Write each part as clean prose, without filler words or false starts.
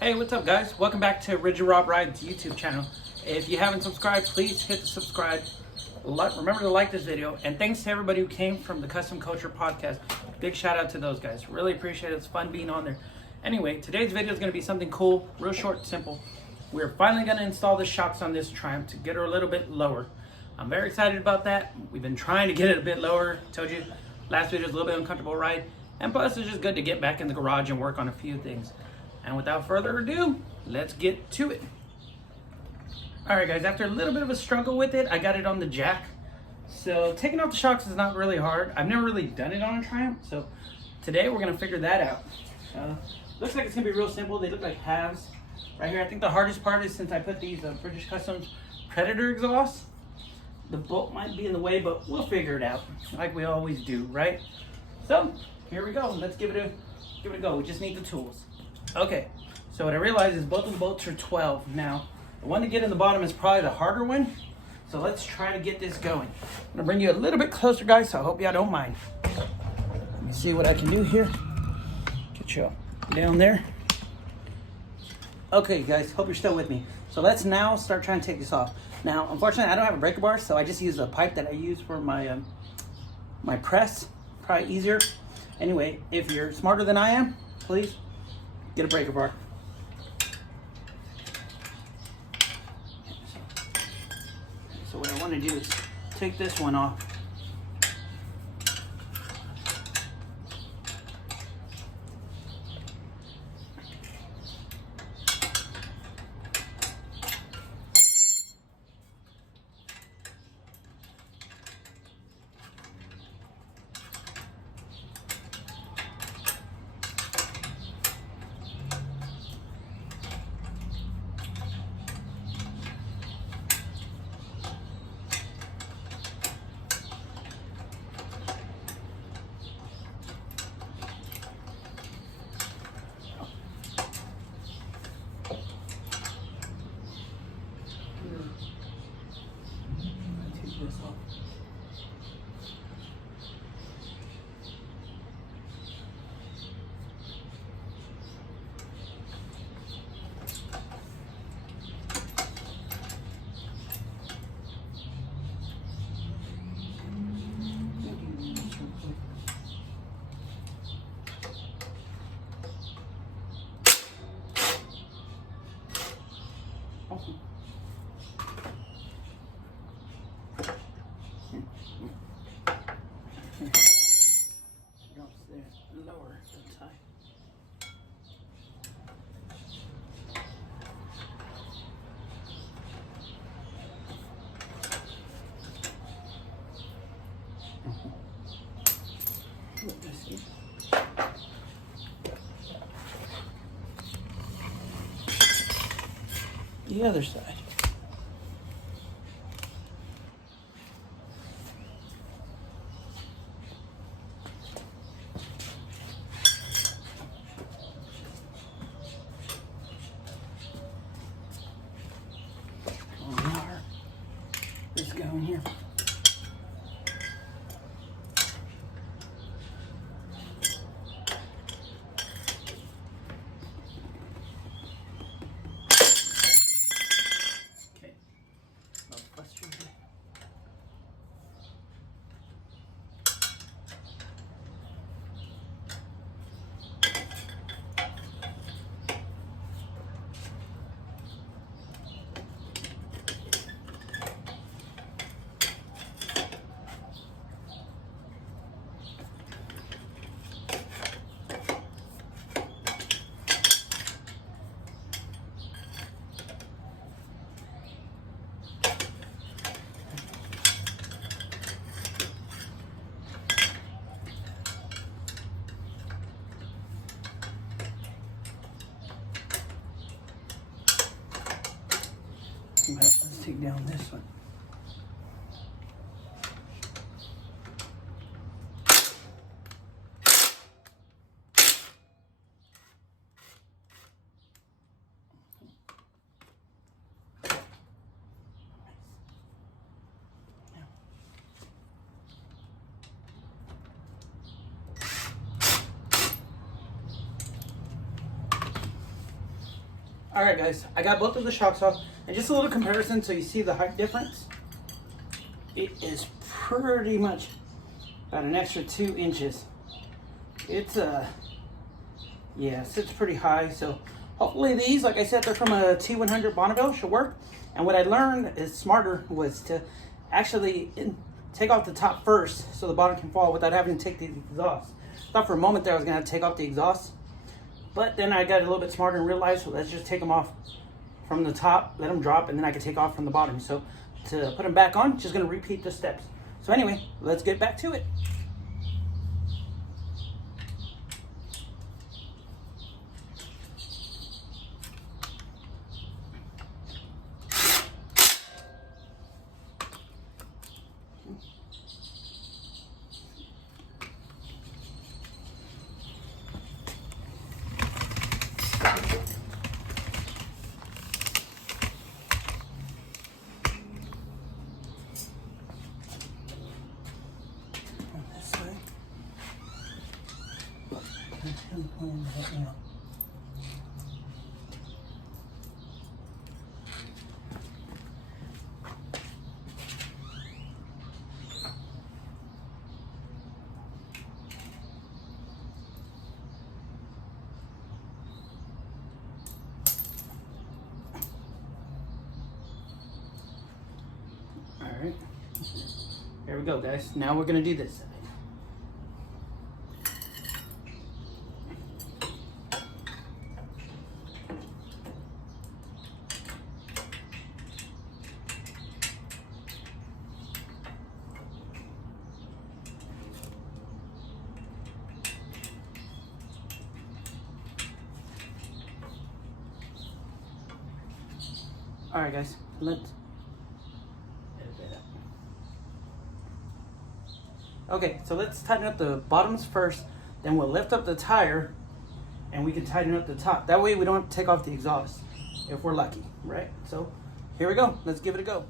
Hey, what's up guys? Welcome back to Rigid Rob Rides YouTube channel. If you haven't subscribed, please hit the subscribe. Remember to like this video. And thanks to everybody who came from the Custom Culture podcast. Big shout out to those guys. Really appreciate it. It's fun being on there. Anyway, today's video is going to be something cool, real short and simple. We're finally going to install the shocks on this Triumph to get her a little bit lower. I'm very excited about that. We've been trying to get it a bit lower. Told you last video was a little bit uncomfortable ride. And plus it's just good to get back in the garage and work on a few things. And without further ado, let's get to it. All right guys, after a little bit of a struggle with it, I got it on the jack. So taking off the shocks is not really hard. I've never really done it on a Triumph. So today we're gonna figure that out. Looks like it's gonna be real simple. They look like halves right here. I think the hardest part is since I put these British Customs Predator exhausts, the bolt might be in the way, but we'll figure it out like we always do, right? So here we go. Let's give it a go. We just need the tools. Okay, so what I realized is both of the bolts are 12. Now, the one to get in the bottom is probably the harder one. So let's try to get this going. I'm gonna bring you a little bit closer, guys, so I hope y'all don't mind. Let me see what I can do here. Get you down there. Okay, guys, hope you're still with me. So let's now start trying to take this off. Now, unfortunately, I don't have a breaker bar, so I just use a pipe that I use for my my press. Probably easier. Anyway, if you're smarter than I am, please get a breaker bar. So what I want to do is take this one off. Lower the tie. The other side. Let's go in here. Okay. No question here. Let's take down this one. All right, guys, I got both of the shocks off, and just a little comparison so you see the height difference. It is pretty much about an extra 2 inches. It's yeah, it sits pretty high. So hopefully these, like I said, they're from a T100 Bonneville, should work. And what I learned is smarter was to actually take off the top first so the bottom can fall without having to take the exhaust. I thought for a moment there I was gonna have to take off the exhaust, but then I got a little bit smarter and realized, so let's just take them off from the top, let them drop, and then I can take off from the bottom. So to put them back on, just gonna repeat the steps. So anyway, let's get back to it. All right, here we go, guys. Now we're gonna do this side. All right, guys, let's. Okay, so let's tighten up the bottoms first, then we'll lift up the tire and we can tighten up the top. That way we don't have to take off the exhaust if we're lucky, right? So here we go, let's give it a go.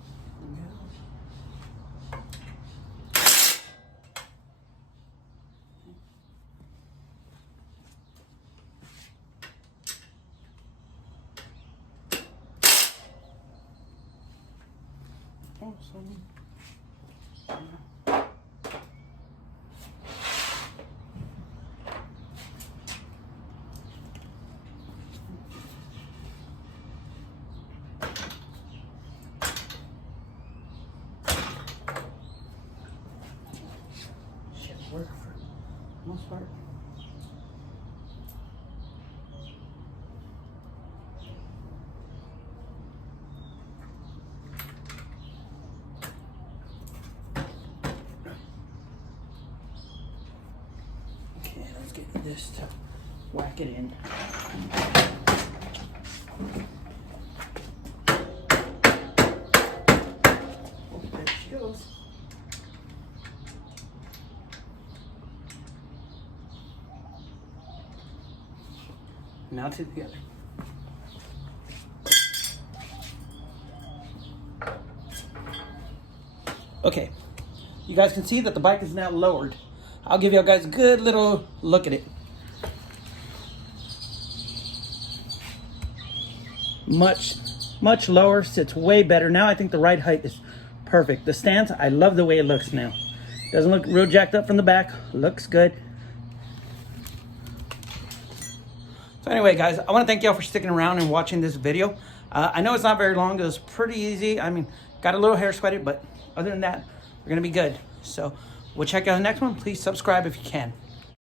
Work for the most part. Okay, let's get this to whack it in. Oh, there she goes. Now to the other. Okay, you guys can see that the bike is now lowered. I'll give you guys a good little look at it. Much lower, sits way better. Now I think the ride height is perfect. The stance, I love the way it looks now. Doesn't look real jacked up from the back, looks good. So anyway, guys, I want to thank y'all for sticking around and watching this video. I know it's not very long. It was pretty easy. I mean, got a little hair sweated, but other than that, we're going to be good. So we'll check out the next one. Please subscribe if you can.